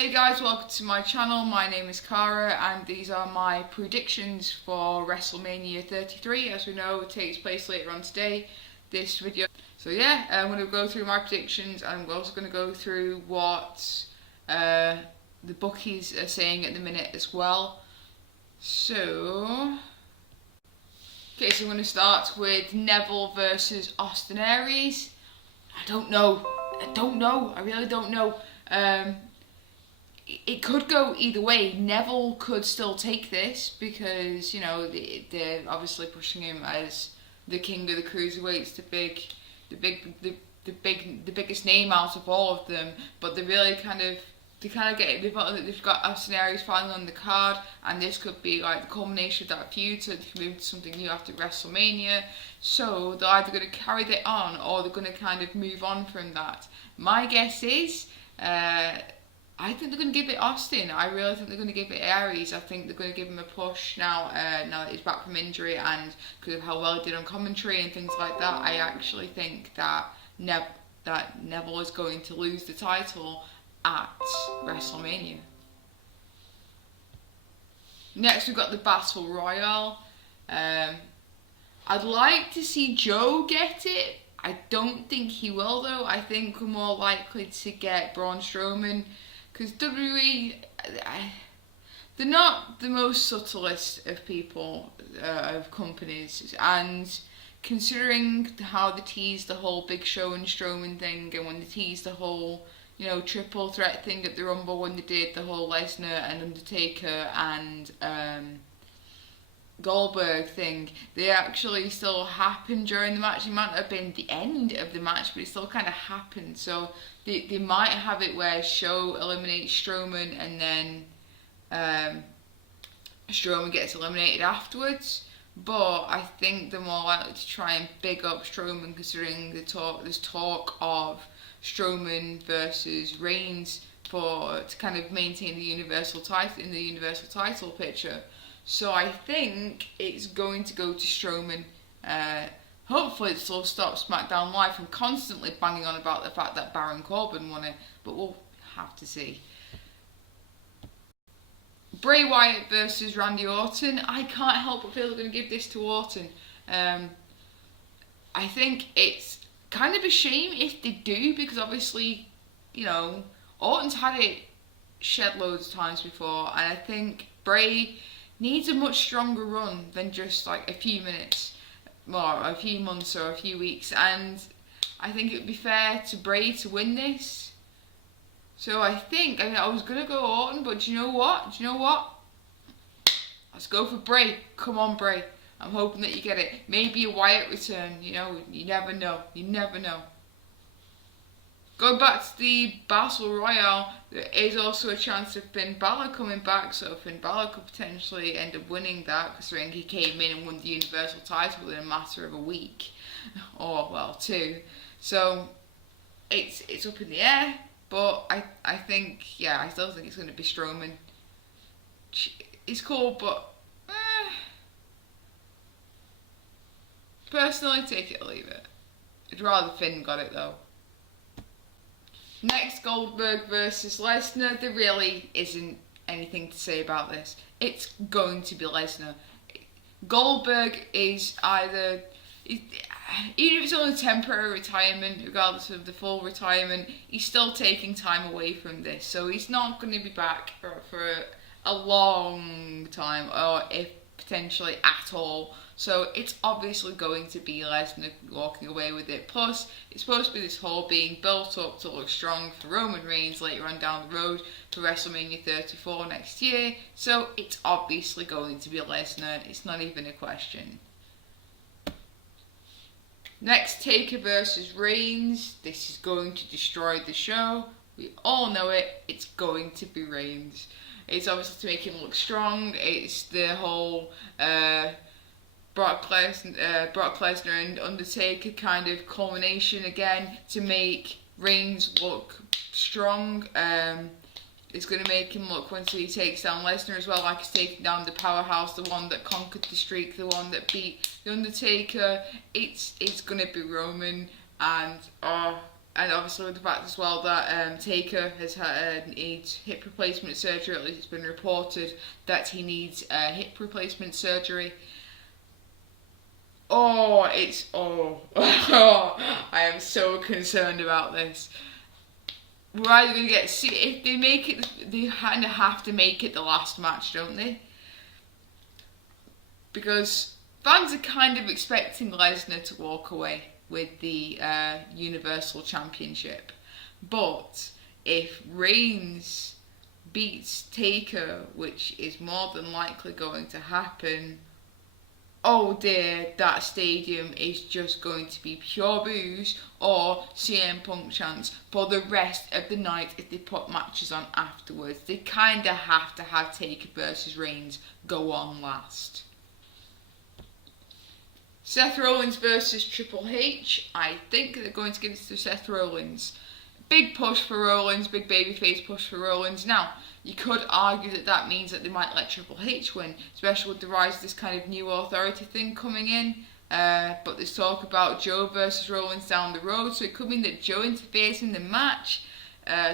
Hey guys, welcome to my channel. My name is Cara and these are my predictions for Wrestlemania 33. As we know, it takes place later on today, this video. So yeah, I'm going to go through my predictions and I'm also going to go through what the bookies are saying at the minute as well. So I'm going to start with Neville versus Austin Aries. I don't know. I really don't know. It could go either way. Neville could still take this because, you know, they're obviously pushing him as the king of the cruiserweights, the biggest name out of all of them. But they've got Austin Aries finally on the card, and this could be like the culmination of that feud, so they can move to something new after WrestleMania. So they're either going to carry that on or they're going to kind of move on from that. My guess is, I think they're going to give it Austin. I really think they're going to give it Aries. I think they're going to give him a push now, now that he's back from injury and because of how well he did on commentary and things like that. I actually think that Neville is going to lose the title at WrestleMania. Next we've got the Battle Royale. I'd like to see Joe get it. I don't think he will though. I think we're more likely to get Braun Strowman, because WWE, they're not the most subtlest of people, of companies, and considering how they teased the whole Big Show and Strowman thing, and when they teased the whole, you know, triple threat thing at the Rumble, when they did the whole Lesnar and Undertaker and Goldberg thing, they actually still happened during the match. It might not have been the end of the match, but it still kind of happened. So they might have it where Show eliminates Strowman and then Strowman gets eliminated afterwards. But I think they're more likely to try and big up Strowman, considering there's talk of Strowman versus Reigns to kind of maintain the Universal title in the Universal title picture. So I think it's going to go to Strowman. Hopefully this will stop Smackdown Live from constantly banging on about the fact that Baron Corbin won it, but we'll have to see. Bray Wyatt versus Randy Orton. I can't help but feel they're going to give this to Orton. I think it's kind of a shame if they do, because obviously, you know, Orton's had it shed loads of times before, and I think Bray needs a much stronger run than just like a few minutes, or a few months or a few weeks, and I think it would be fair to Bray to win this. So I was going to go Orton, but do you know what? Let's go for Bray. Come on, Bray. I'm hoping that you get it. Maybe a Wyatt return, you know, you never know. Going back to the Battle Royale, there is also a chance of Finn Balor coming back, so Finn Balor could potentially end up winning that, considering he came in and won the Universal title within a matter of a week, or well, 2. So it's up in the air, but I think, yeah, I still think it's going to be Strowman. It's cool, but personally, take it or leave it. I'd rather Finn got it though. Next, Goldberg versus Lesnar. There really isn't anything to say about this. It's going to be Lesnar. Goldberg is either, even if it's only temporary retirement, regardless of the full retirement, he's still taking time away from this. So he's not going to be back for a long time, or if potentially at all. So it's obviously going to be Lesnar walking away with it. Plus, it's supposed to be this whole being built up to look strong for Roman Reigns later on down the road for WrestleMania 34 next year. So it's obviously going to be Lesnar. It's not even a question. Next, Taker versus Reigns. This is going to destroy the show. We all know it. It's going to be Reigns. It's obviously to make him look strong. It's the whole Brock Lesnar and Undertaker kind of culmination again to make Reigns look strong. It's going to make him look, once he takes down Lesnar as well, like he's taking down the powerhouse, the one that conquered the streak, the one that beat the Undertaker. It's going to be Roman, and and obviously with the fact as well that Taker has needs hip replacement surgery. At least it's been reported that he needs hip replacement surgery. I am so concerned about this. We're either going to get, if they make it, they kind of have to make it the last match, don't they? Because fans are kind of expecting Lesnar to walk away with the Universal Championship. But if Reigns beats Taker, which is more than likely going to happen, oh dear, that stadium is just going to be pure boos or CM Punk chants for the rest of the night if they put matches on afterwards. They kind of have to have Taker versus Reigns go on last. Seth Rollins versus Triple H. I think they're going to give this to Seth Rollins. Big push for Rollins, big babyface push for Rollins. Now, you could argue that that means that they might let Triple H win, especially with the rise of this kind of new authority thing coming in. But there's talk about Joe versus Rollins down the road, so it could mean that Joe interferes in the match.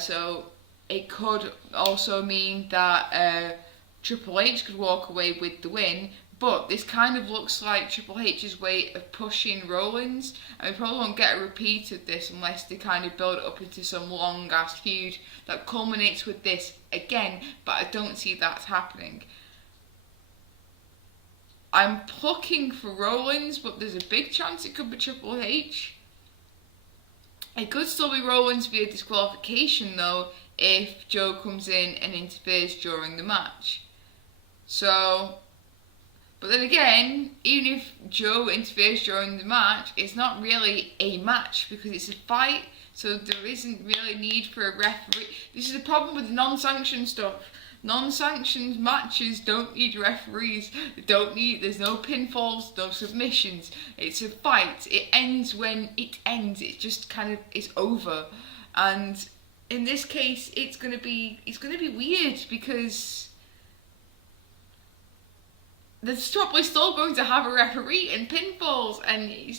So it could also mean that Triple H could walk away with the win. But this kind of looks like Triple H's way of pushing Rollins, and we probably won't get a repeat of this unless they kind of build it up into some long-ass feud that culminates with this again, but I don't see that happening. I'm plucking for Rollins, but there's a big chance it could be Triple H. It could still be Rollins via disqualification though, if Joe comes in and interferes during the match. So, but then again, even if Joe interferes during the match, it's not really a match because it's a fight, so there isn't really need for a referee. This is the problem with non-sanctioned stuff. Non-sanctioned matches don't need referees. There's no pinfalls, no submissions. It's a fight. It ends when it ends. It just kind of is over. And in this case, it's gonna be weird because there's probably still going to have a referee in pinfalls, and you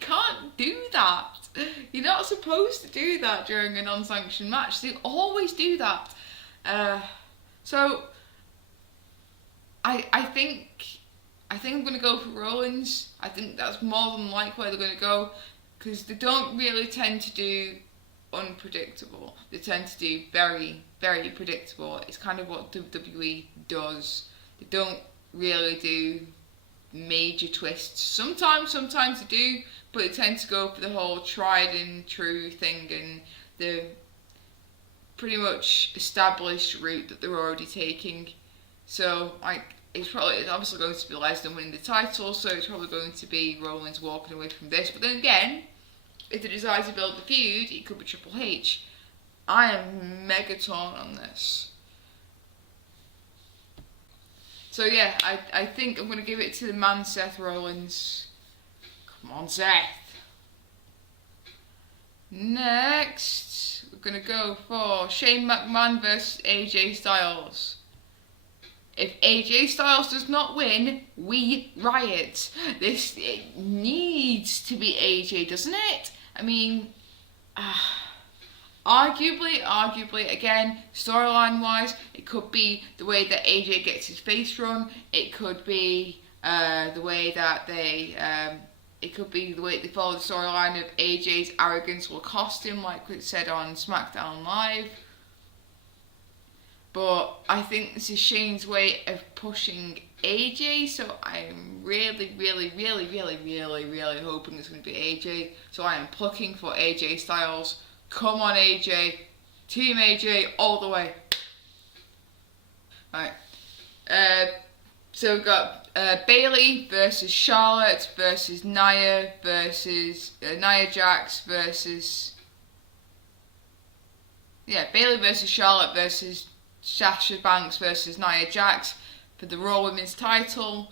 can't do that. You're not supposed to do that during a non-sanctioned match. They always do that. So I think I'm going to go for Rollins. I think that's more than likely where they're going to go, because they don't really tend to do unpredictable. They tend to do very, very predictable. It's kind of what WWE does. They don't really do major twists. Sometimes they do, but they tend to go for the whole tried and true thing and the pretty much established route that they're already taking. So it's obviously going to be Lesnar winning the title, so it's probably going to be Rollins walking away from this. But then again, if they decide to build the feud, it could be Triple H. I am mega torn on this. So yeah, I think I'm going to give it to the man Seth Rollins. Come on, Seth. Next, we're going to go for Shane McMahon versus AJ Styles. If AJ Styles does not win, we riot. It needs to be AJ, doesn't it? I mean, arguably, again, storyline-wise, it could be the way that AJ gets his face run. It could be the way that they follow the storyline of AJ's arrogance will cost him, like we said on Smackdown Live. But I think this is Shane's way of pushing AJ, so I'm really hoping it's going to be AJ. So I am plucking for AJ Styles. Come on, AJ. Team AJ all the way. Right. So we've got Bayley versus Charlotte versus Nia versus Nia Jax versus Bayley versus Charlotte versus Sasha Banks versus Nia Jax for the Raw Women's title.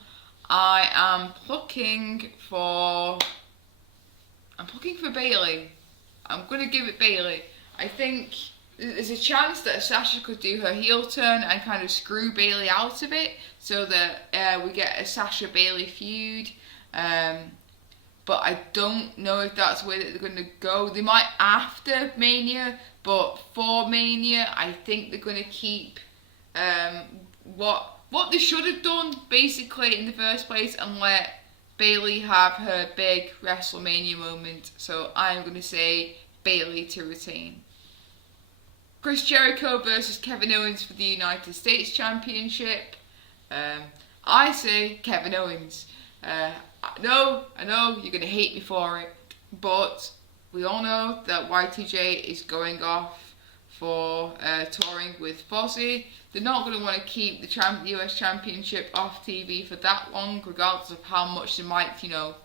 I am plucking for Bayley. I'm going to give it Bayley. I think there's a chance that Sasha could do her heel turn and kind of screw Bayley out of it, so that we get a Sasha Bayley feud. but I don't know if that's the way that they're going to go. They might after Mania, but for Mania, I think they're going to keep what they should have done basically in the first place and let Bayley have her big WrestleMania moment. So I'm going to say Bayley to retain. Chris Jericho versus Kevin Owens for the United States Championship. I say Kevin Owens. I know you're going to hate me for it, but we all know that Y2J is going off for touring with Fozzy. They're not going to want to keep the US Championship off TV for that long, regardless of how much they might,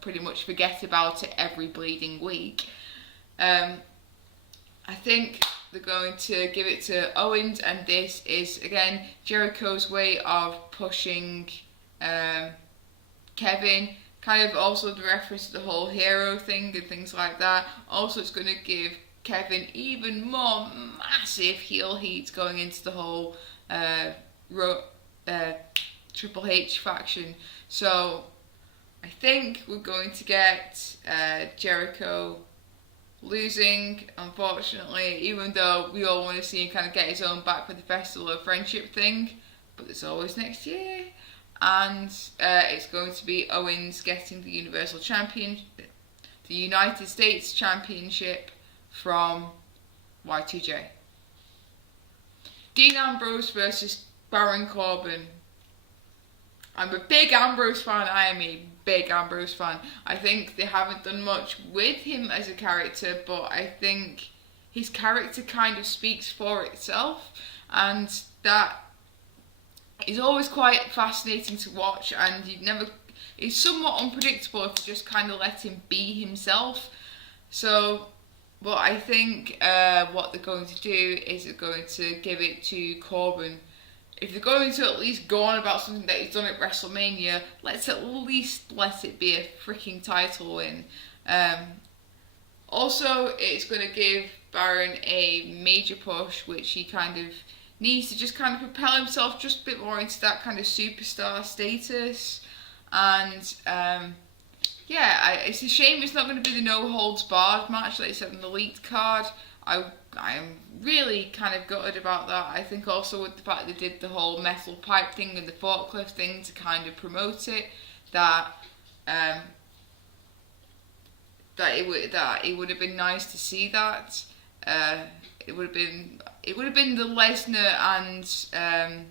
pretty much forget about it every bleeding week. I think they're going to give it to Owens, and this is, again, Jericho's way of pushing Kevin. Kind of also the reference to the whole hero thing and things like that. Also, it's going to give Kevin even more massive heel heat going into the whole Triple H faction. So I think we're going to get Jericho losing, unfortunately, even though we all want to see him kind of get his own back for the Festival of Friendship thing, but it's always next year. And it's going to be Owens getting the Universal Champion, the United States Championship from Y2J. Dean Ambrose versus Baron Corbin. I'm a big Ambrose fan. I am a big Ambrose fan. I think they haven't done much with him as a character, but I think his character kind of speaks for itself, and that is always quite fascinating to watch, and he's somewhat unpredictable if you just kind of let him be himself. So, but I think what they're going to do is they're going to give it to Corbin. If they're going to at least go on about something that he's done at WrestleMania, let's at least let it be a freaking title win. Also, it's going to give Baron a major push, which he kind of needs to just kind of propel himself just a bit more into that kind of superstar status. And it's a shame it's not going to be the no holds barred match like I said on the leaked card. I am really kind of gutted about that. I think also with the fact they did the whole metal pipe thing and the forklift thing to kind of promote it, that it would have been nice to see that. It would have been the Lesnar and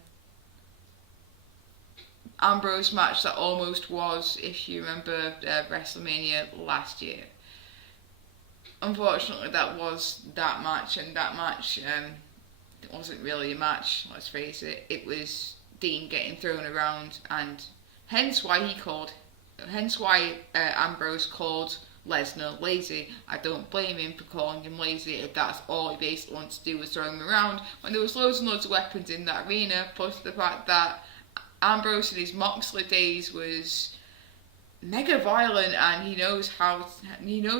Ambrose match that almost was, if you remember WrestleMania last year. Unfortunately, that was that match, and that match it wasn't really a match, let's face it. It was Dean getting thrown around, and hence why Ambrose called Lesnar lazy. I don't blame him for calling him lazy if that's all he basically wants to do was throw him around when there was loads and loads of weapons in that arena, plus the fact that Ambrose in his Moxley days was mega violent, and he knows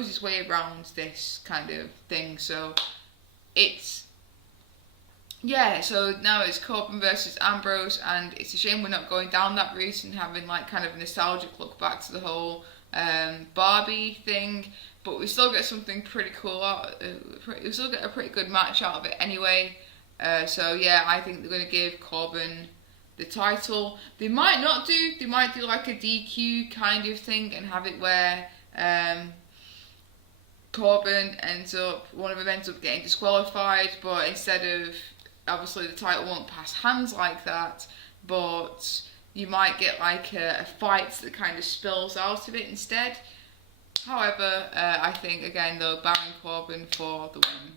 his way around this kind of thing. So so now it's Corbin versus Ambrose, and it's a shame we're not going down that route and having like kind of a nostalgic look back to the whole Barbie thing, but we still get something pretty cool out. We still get a pretty good match out of it anyway. I think they're going to give Corbin the title. They might do like a DQ kind of thing and have it where Corbin one of them ends up getting disqualified, but instead of, obviously the title won't pass hands like that, but you might get like a fight that kind of spills out of it instead. However, I think again though, Baron Corbin for the win.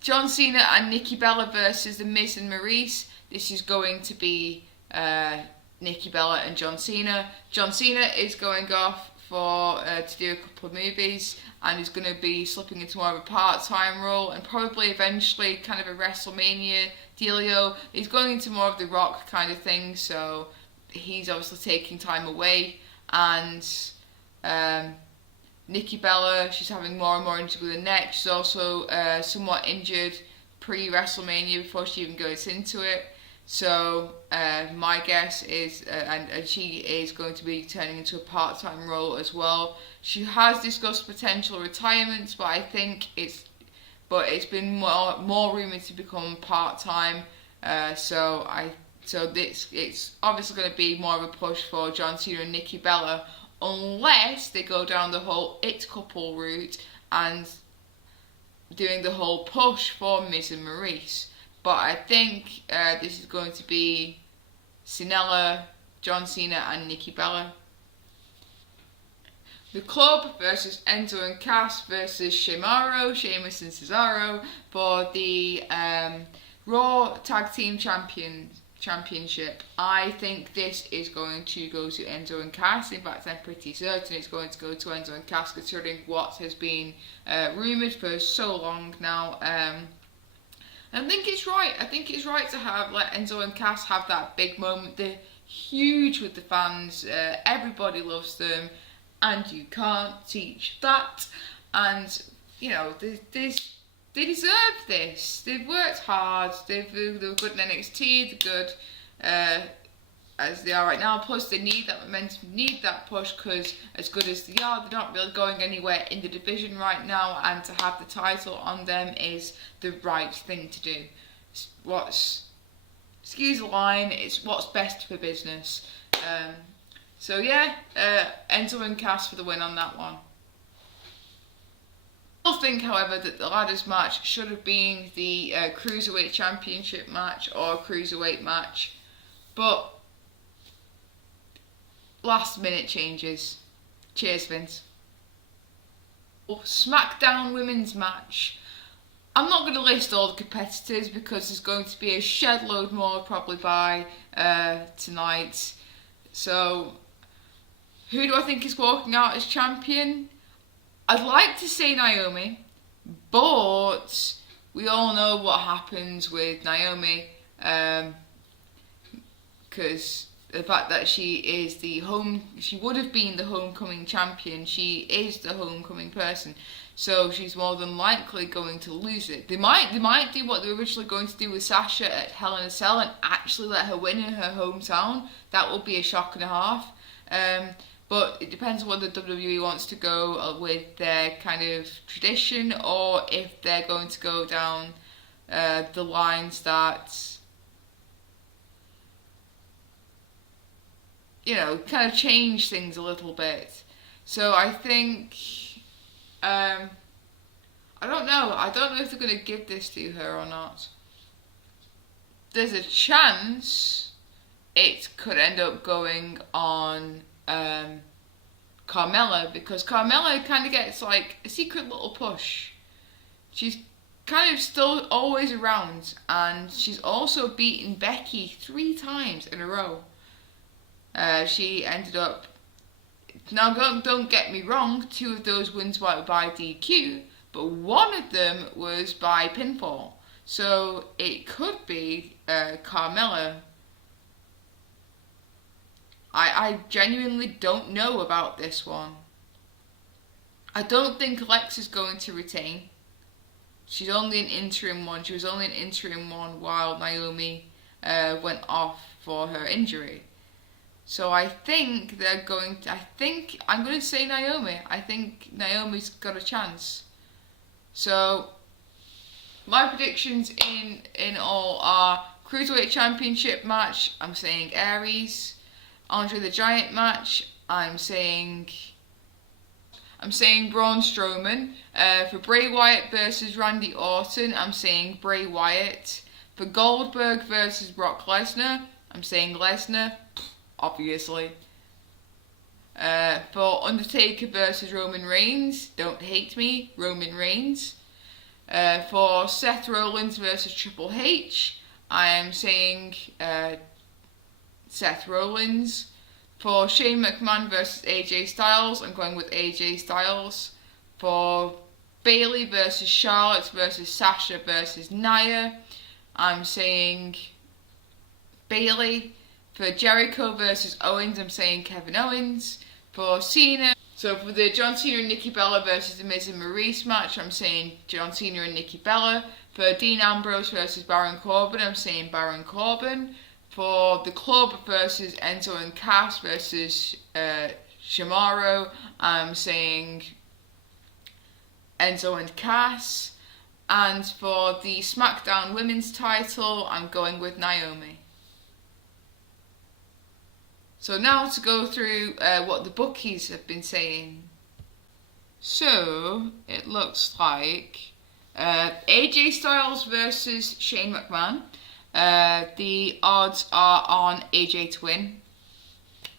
John Cena and Nikki Bella versus The Miz and Maryse. This is going to be Nikki Bella and John Cena. John Cena is going off to do a couple of movies, and he's going to be slipping into more of a part-time role, and probably eventually kind of a WrestleMania dealio. He's going into more of the Rock kind of thing, so he's obviously taking time away. And Nikki Bella, she's having more and more injuries with her neck. She's also somewhat injured pre-WrestleMania before she even goes into it. So my guess is, and she is going to be turning into a part-time role as well. She has discussed potential retirements, but I think it's been more rumoured to become part-time. So it's obviously going to be more of a push for John Cena and Nikki Bella, unless they go down the whole it couple route and doing the whole push for Miz and Maryse. But I think this is going to be Sinella, John Cena and Nikki Bella. The Club versus Enzo and Cass versus Sheamus and Cesaro for the Raw Tag Team Championship. I think this is going to go to Enzo and Cass. In fact, I'm pretty certain it's going to go to Enzo and Cass, considering what has been rumoured for so long now. I think it's right. I think it's right to let Enzo and Cass have that big moment. They're huge with the fans. Everybody loves them, and you can't teach that. And you know, they deserve this. They've worked hard. They were good in NXT. They're good as they are right now. Plus, they need that momentum, need that push, because as good as they are, they're not really going anywhere in the division right now. And to have the title on them is the right thing to do. Excuse the line, it's what's best for business. So yeah, Enzo and Cass for the win on that one. I still think, however, that the ladders match should have been the Cruiserweight Championship match or Cruiserweight match, but last minute changes. Cheers, Vince. Smackdown women's match. I'm not going to list all the competitors because there's going to be a shed load more probably by tonight. So, who do I think is walking out as champion? I'd like to say Naomi, but we all know what happens with Naomi, because the fact that she would have been the homecoming champion, she is the homecoming person, so she's more than likely going to lose it. They might do what they were originally going to do with Sasha at Hell in a Cell and actually let her win in her hometown. That would be a shock and a half. But it depends on whether WWE wants to go with their kind of tradition, or if they're going to go down the lines that, you know, kind of change things a little bit. So I think, I don't know. I don't know if they're going to give this to her or not. There's a chance it could end up going on Carmella, because Carmella kind of gets like a secret little push. She's kind of still always around, and she's also beaten Becky 3 times in a row. She ended up, now don't get me wrong, 2 of those wins were by DQ, but 1 of them was by pinfall. So it could be Carmella. I genuinely don't know about this one. I don't think Alexa's going to retain. She's only an interim one. She was only an interim one while Naomi went off for her injury. So I think I'm going to say Naomi. I think Naomi's got a chance. So my predictions in all are Cruiserweight Championship match, I'm saying Aries. Andre the Giant match, I'm saying Braun Strowman. For Bray Wyatt versus Randy Orton, I'm saying Bray Wyatt. For Goldberg versus Brock Lesnar, I'm saying Lesnar, obviously. For Undertaker versus Roman Reigns, don't hate me, Roman Reigns. For Seth Rollins versus Triple H, I am saying Seth Rollins. For Shane McMahon versus AJ Styles, I'm going with AJ Styles. For Bayley versus Charlotte versus Sasha versus Nia, I'm saying Bayley. For Jericho versus Owens, I'm saying Kevin Owens. For Cena, so for the John Cena and Nikki Bella versus the Miz and Maryse match, I'm saying John Cena and Nikki Bella. For Dean Ambrose versus Baron Corbin, I'm saying Baron Corbin. For the club versus Enzo and Cass versus Shimaro, I'm saying Enzo and Cass. And for the Smackdown Women's title, I'm going with Naomi. So now to go through what the bookies have been saying. So it looks like AJ Styles versus Shane McMahon. The odds are on AJ to win.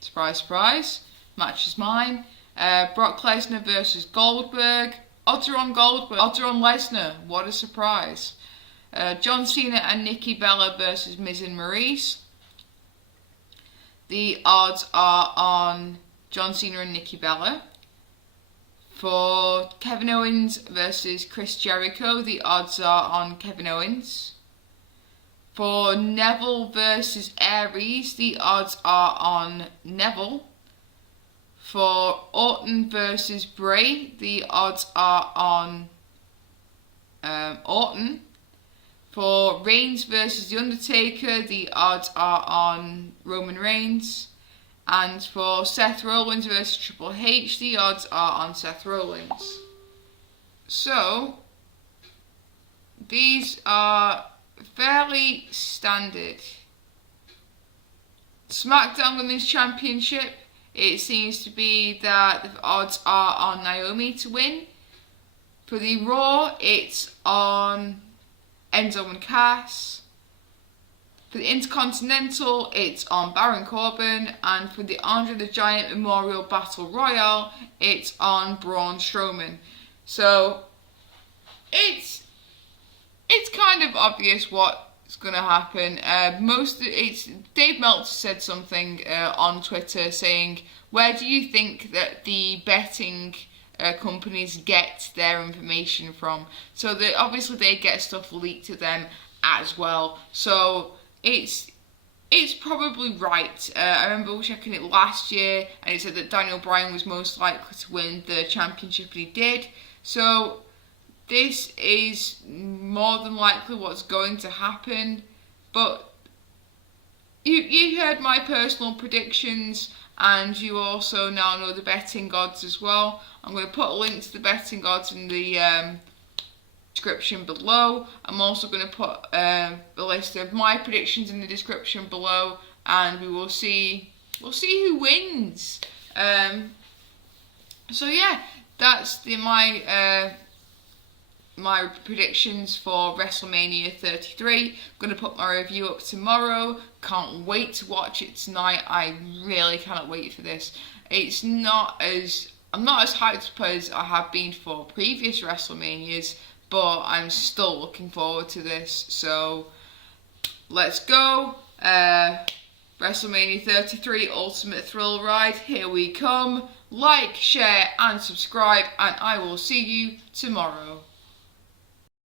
Surprise, surprise. Match is mine. Brock Lesnar versus Goldberg. Odds are on Goldberg. Odds are on Lesnar. What a surprise. John Cena and Nikki Bella versus Miz and Maryse. The odds are on John Cena and Nikki Bella. For Kevin Owens versus Chris Jericho, the odds are on Kevin Owens. For Neville versus Aries, the odds are on Neville. For Orton versus Bray, the odds are on Orton. For Reigns versus The Undertaker, the odds are on Roman Reigns. And for Seth Rollins versus Triple H, the odds are on Seth Rollins. So, these are fairly standard. SmackDown Women's Championship, it seems to be that the odds are on Naomi to win. For the Raw, it's on Enzo and Cass. For the Intercontinental, it's on Baron Corbin. And for the Andre the Giant Memorial Battle Royale, it's on Braun Strowman. So, it's kind of obvious what's going to happen. Dave Meltzer said something on Twitter saying, where do you think that the betting companies get their information from? So obviously they get stuff leaked to them as well. So it's probably right. I remember checking it last year and it said that Daniel Bryan was most likely to win the championship, and he did. So this is more than likely what's going to happen. But you heard my personal predictions, and you also now know the betting odds as well. I'm going to put a link to the betting odds in the description below. I'm also going to put the list of my predictions in the description below, and we will see who wins. So yeah, that's my predictions for WrestleMania 33. I'm going to put my review up tomorrow. Can't wait to watch it tonight. I really cannot wait for this. I'm not as hyped as I have been for previous WrestleManias, but I'm still looking forward to this. So let's go. WrestleMania 33 Ultimate Thrill Ride. Here we come. Like, share and subscribe, and I will see you tomorrow.